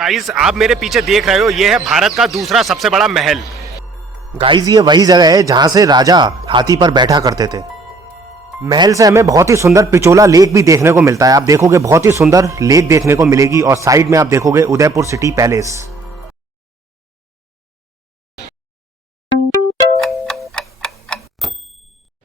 Guys आप मेरे पीछे देख रहे हो, ये है भारत का दूसरा सबसे बड़ा महल। गाइस ये वही जगह है जहां से राजा हाथी पर बैठा करते थे। महल से हमें बहुत ही सुंदर पिचोला लेक भी देखने को मिलता है। आप देखोगे बहुत ही सुंदर लेक देखने को मिलेगी और साइड में आप देखोगे Udaipur city palace.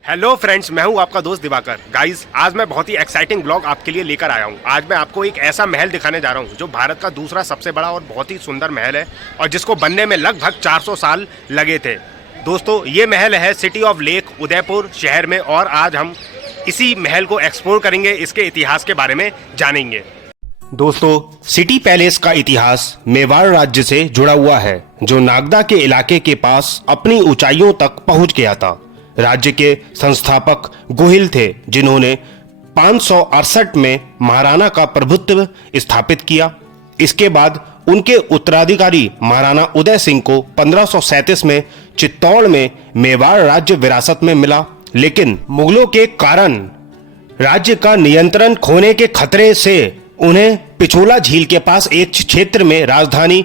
Hello friends, मैं हूं आपका दोस्त दिवाकर। गाइस आज मैं बहुत ही एक्साइटिंग ब्लॉग आपके लिए लेकर आया हूं। आज मैं आपको एक ऐसा महल दिखाने जा रहा हूं जो भारत का दूसरा सबसे बड़ा और बहुत ही सुंदर महल है और जिसको बनने में लगभग 400 साल लगे थे। दोस्तों ये महल है सिटी ऑफ लेक उदयपुर शहर में और आज हम इसी महल को एक्सप्लोर करेंगे, इसके इतिहास के बारे में जानेंगे। दोस्तों सिटी पैलेस का इतिहास मेवाड़ राज्य से जुड़ा हुआ है जो नागदा के इलाके के पास अपनी ऊंचाइयों तक पहुंच गया था। राज्य के संस्थापक गोहिल थे जिन्होंने 568 में महाराणा का प्रभुत्व स्थापित किया। इसके बाद उनके उत्तराधिकारी महाराणा उदय सिंह को 1537 में चित्तौड़ में मेवाड़ राज्य विरासत में मिला, लेकिन मुगलों के कारण राज्य का नियंत्रण खोने के खतरे से उन्हें पिछोला झील के पास एक क्षेत्र में राजधानी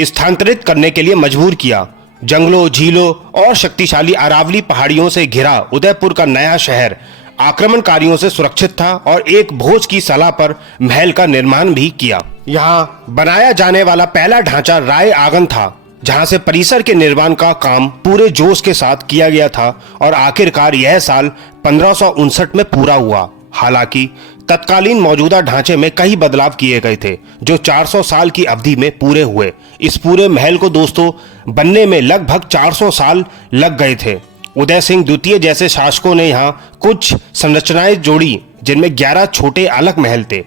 स्थानांतरित करने के लिए मजबूर किया। जंगलों, झीलों और शक्तिशाली अरावली पहाड़ियों से घिरा उदयपुर का नया शहर आक्रमणकारियों से सुरक्षित था और एक भोज की सलाह पर महल का निर्माण भी किया। यहाँ बनाया जाने वाला पहला ढांचा राय आंगन था जहां से परिसर के निर्माण का काम पूरे जोश के साथ किया गया था और आखिरकार यह साल 1559 में पूरा हुआ। हालांकि तत्कालीन मौजूदा ढांचे में कई बदलाव किए गए थे जो 400 साल की अवधि में पूरे हुए। इस पूरे महल को दोस्तों बनने में लगभग 400 साल लग गए थे। उदय सिंह द्वितीय जैसे शासकों ने यहाँ कुछ संरचनाएं जोड़ी जिनमें 11 छोटे अलग महल थे।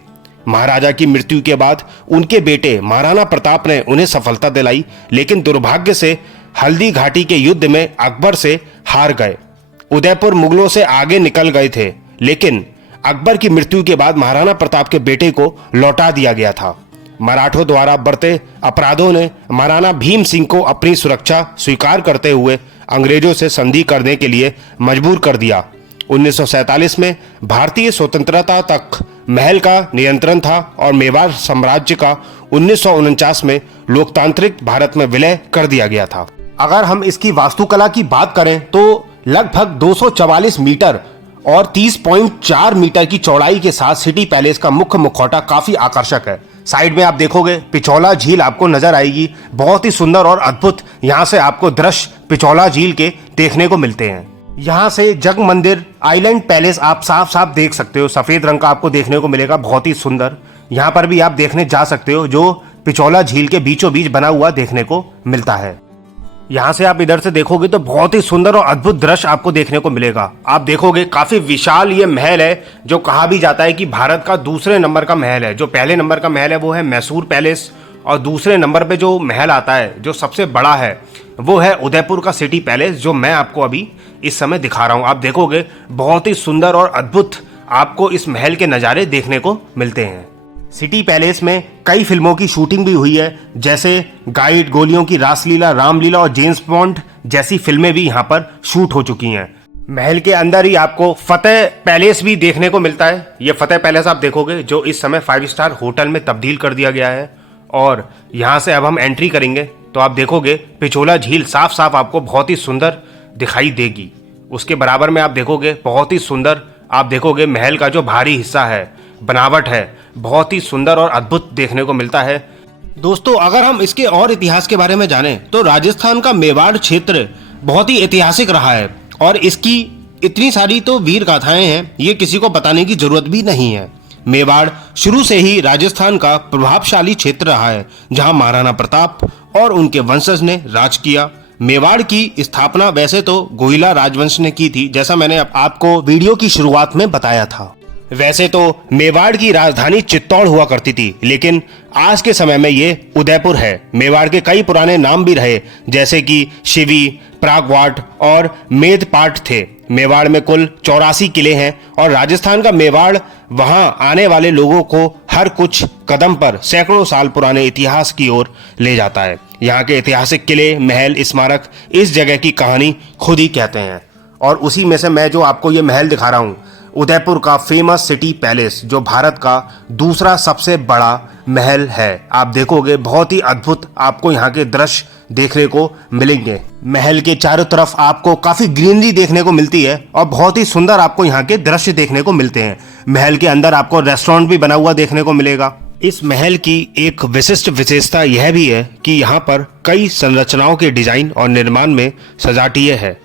महाराजा की मृत्यु के बाद उनके बेटे महाराणा प्रताप ने उन्हें सफलता दिलाई, लेकिन दुर्भाग्य से हल्दी घाटी के युद्ध में अकबर से हार गए। उदयपुर मुगलों से आगे निकल गए थे, लेकिन अकबर की मृत्यु के बाद महाराणा प्रताप के बेटे को लौटा दिया गया था। मराठों द्वारा बढ़ते अपराधों ने महाराणा भीम सिंह को अपनी सुरक्षा स्वीकार करते हुए अंग्रेजों से संधि करने के लिए मजबूर कर दिया। 1947 में भारतीय स्वतंत्रता तक महल का नियंत्रण था और मेवाड़ साम्राज्य का 1949 में लोकतांत्रिक भारत में विलय कर दिया गया था। अगर हम इसकी वास्तुकला की बात करें तो लगभग 244 मीटर और 30.4 मीटर की चौड़ाई के साथ सिटी पैलेस का मुख्य मुखौटा काफी आकर्षक है। साइड में आप देखोगे पिछौला झील आपको नजर आएगी। बहुत ही सुंदर और अद्भुत यहाँ से आपको दृश्य पिछौला झील के देखने को मिलते हैं। यहाँ से जग मंदिर आइलैंड पैलेस आप साफ साफ देख सकते हो, सफेद रंग का आपको देखने को मिलेगा, बहुत ही सुंदर। यहाँ पर भी आप देखने जा सकते हो जो पिछौला झील के बीचों बीच बना हुआ देखने को मिलता है। यहाँ से आप इधर से देखोगे तो बहुत ही सुंदर और अद्भुत दृश्य आपको देखने को मिलेगा। आप देखोगे काफी विशाल ये महल है जो कहा भी जाता है कि भारत का दूसरे नंबर का महल है। जो पहले नंबर का महल है वो है मैसूर पैलेस और दूसरे नंबर पे जो महल आता है जो सबसे बड़ा है वो है उदयपुर का सिटी पैलेस, जो मैं आपको अभी इस समय दिखा रहा हूँ। आप देखोगे बहुत ही सुंदर और अद्भुत आपको इस महल के नज़ारे देखने को मिलते हैं। सिटी पैलेस में कई फिल्मों की शूटिंग भी हुई है, जैसे गाइड, गोलियों की रासलीला, रामलीला और जेम्स बॉन्ड जैसी फिल्में भी यहाँ पर शूट हो चुकी हैं। महल के अंदर ही आपको फतेह पैलेस भी देखने को मिलता है। ये फतेह पैलेस आप देखोगे जो इस समय 5 स्टार होटल में तब्दील कर दिया गया है और यहाँ से अब हम एंट्री करेंगे तो आप देखोगे पिछोला झील साफ साफ आपको बहुत ही सुंदर दिखाई देगी। उसके बराबर में आप देखोगे बहुत ही सुंदर, आप देखोगे महल का जो भारी हिस्सा है, बनावट है, बहुत ही सुंदर और अद्भुत देखने को मिलता है। दोस्तों अगर हम इसके और इतिहास के बारे में जानें तो राजस्थान का मेवाड़ क्षेत्र बहुत ही ऐतिहासिक रहा है और इसकी इतनी सारी तो वीर गाथाएं हैं, ये किसी को बताने की जरूरत भी नहीं है। मेवाड़ शुरू से ही राजस्थान का प्रभावशाली क्षेत्र रहा है जहां महाराणा प्रताप और उनके वंशज ने राज किया। मेवाड़ की स्थापना वैसे तो गोहिला राजवंश ने की थी, जैसा मैंने आपको वीडियो की शुरुआत में बताया था। वैसे तो मेवाड़ की राजधानी चित्तौड़ हुआ करती थी, लेकिन आज के समय में ये उदयपुर है। मेवाड़ के कई पुराने नाम भी रहे जैसे कि शिवी, प्रागवाट और मेदपाट थे। मेवाड़ में कुल 84 किले हैं और राजस्थान का मेवाड़ वहां आने वाले लोगों को हर कुछ कदम पर सैकड़ों साल पुराने इतिहास की ओर ले जाता है। यहाँ के ऐतिहासिक किले, महल, स्मारक इस जगह की कहानी खुद ही कहते हैं और उसी में से मैं जो आपको ये महल दिखा रहा हूँ उदयपुर का फेमस सिटी पैलेस जो भारत का दूसरा सबसे बड़ा महल है। आप देखोगे बहुत ही अद्भुत आपको यहाँ के दृश्य देखने को मिलेंगे। महल के चारों तरफ आपको काफी ग्रीनरी देखने को मिलती है और बहुत ही सुंदर आपको यहाँ के दृश्य देखने को मिलते हैं। महल के अंदर आपको रेस्टोरेंट भी बना हुआ देखने को मिलेगा। इस महल की एक विशिष्ट विशेषता यह भी है कि यहाँ पर कई संरचनाओं के डिजाइन और निर्माण में सजातीय है।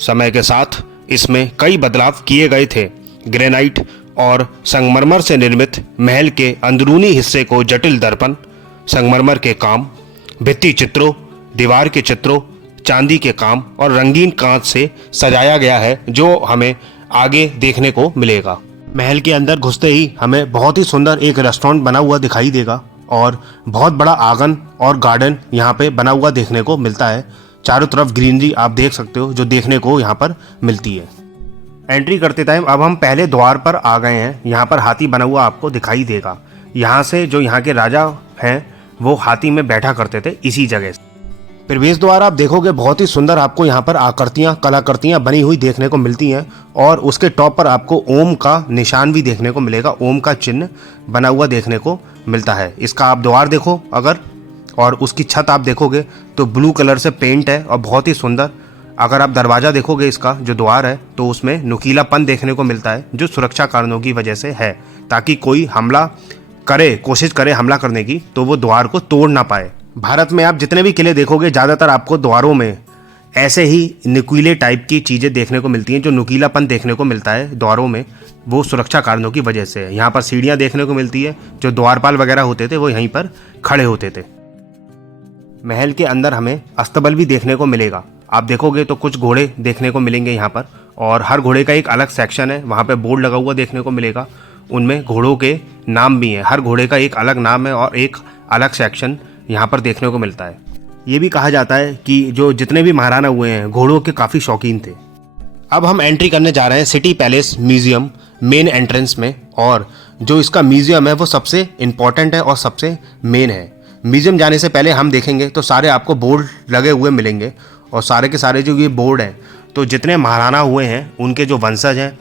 समय के साथ इसमें कई बदलाव किए गए थे। ग्रेनाइट और संगमरमर से निर्मित महल के अंदरूनी हिस्से को जटिल दर्पण, संगमरमर के काम, भित्ति चित्रों, दीवार के चित्रों, चांदी के काम और रंगीन कांच से सजाया गया है, जो हमें आगे देखने को मिलेगा। महल के अंदर घुसते ही हमें बहुत ही सुंदर एक रेस्टोरेंट बना हुआ दिखाई देगा और बहुत बड़ा आंगन और गार्डन यहाँ पे बना हुआ देखने को मिलता है। चारों तरफ ग्रीनरी आप देख सकते हो जो देखने को यहाँ पर मिलती है। एंट्री करते टाइम अब हम पहले द्वार पर आ गए हैं। यहाँ पर हाथी बना हुआ आपको दिखाई देगा। यहाँ से जो यहाँ के राजा हैं वो हाथी में बैठा करते थे इसी जगह से। प्रवेश द्वार आप देखोगे बहुत ही सुंदर आपको यहाँ पर आकृतियाँ, कलाकृतियाँ बनी हुई देखने को मिलती हैं और उसके टॉप पर आपको ओम का निशान भी देखने को मिलेगा। ओम का चिन्ह बना हुआ देखने को मिलता है। इसका आप द्वार देखो अगर, और उसकी छत आप देखोगे तो ब्लू कलर से पेंट है और बहुत ही सुंदर। अगर आप दरवाज़ा देखोगे इसका जो द्वार है तो उसमें नुकीलापन देखने को मिलता है, जो सुरक्षा कारणों की वजह से है, ताकि कोई हमला करे, कोशिश करे हमला करने की, तो वो द्वार को तोड़ ना पाए। भारत में आप जितने भी किले देखोगे ज़्यादातर आपको द्वारों में ऐसे ही नुकीले टाइप की चीज़ें देखने को मिलती हैं। जो नुकीलापन देखने को मिलता है द्वारों में वो सुरक्षा कारणों की वजह से है। यहाँ पर सीढ़ियाँ देखने को मिलती है। जो द्वारपाल वगैरह होते थे वो यहीं पर खड़े होते थे। महल के अंदर हमें अस्तबल भी देखने को मिलेगा। आप देखोगे तो कुछ घोड़े देखने को मिलेंगे यहाँ पर, और हर घोड़े का एक अलग सेक्शन है। वहाँ पे बोर्ड लगा हुआ देखने को मिलेगा, उनमें घोड़ों के नाम भी हैं। हर घोड़े का एक अलग नाम है और एक अलग सेक्शन यहाँ पर देखने को मिलता है। ये भी कहा जाता है कि जो जितने भी महाराणा हुए हैं घोड़ों के काफ़ी शौकीन थे। अब हम एंट्री करने जा रहे हैं city palace museum main entrance में, और जो इसका म्यूजियम है वो सबसे इम्पॉर्टेंट है और सबसे मेन है। म्यूजियम जाने से पहले हम देखेंगे तो सारे आपको बोर्ड लगे हुए मिलेंगे, और सारे के सारे जो ये बोर्ड हैं तो जितने महाराणा हुए हैं उनके जो वंशज हैं,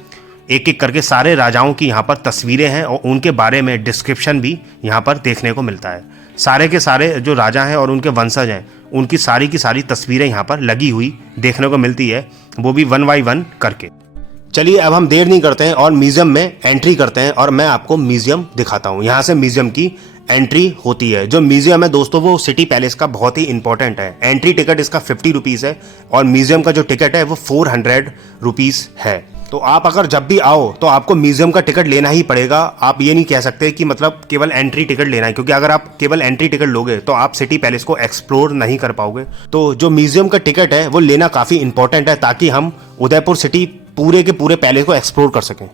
एक एक करके सारे राजाओं की यहाँ पर तस्वीरें हैं और उनके बारे में डिस्क्रिप्शन भी यहाँ पर देखने को मिलता है। सारे के सारे जो राजा हैं और उनके वंशज हैं उनकी सारी की सारी तस्वीरें यहाँ पर लगी हुई देखने को मिलती है, वो भी 1 बाय 1 करके। चलिए अब हम देर नहीं करते हैं और म्यूजियम में एंट्री करते हैं और मैं आपको म्यूजियम दिखाता हूँ। यहाँ से म्यूजियम की एंट्री होती है। जो म्यूजियम है दोस्तों वो सिटी पैलेस का बहुत ही इंपॉर्टेंट है। एंट्री टिकट इसका 50 रुपीज़ है और म्यूजियम का जो टिकट है वो 400 रुपीज़ है। तो आप अगर जब भी आओ तो आपको म्यूजियम का टिकट लेना ही पड़ेगा। आप ये नहीं कह सकते कि मतलब केवल एंट्री टिकट लेना है, क्योंकि अगर आप केवल एंट्री टिकट लोगे तो आप सिटी पैलेस को एक्सप्लोर नहीं कर पाओगे। तो जो म्यूजियम का टिकट है वो लेना काफ़ी इंपॉर्टेंट है, ताकि हम उदयपुर सिटी पूरे के पूरे पैलेस को एक्सप्लोर कर सकें।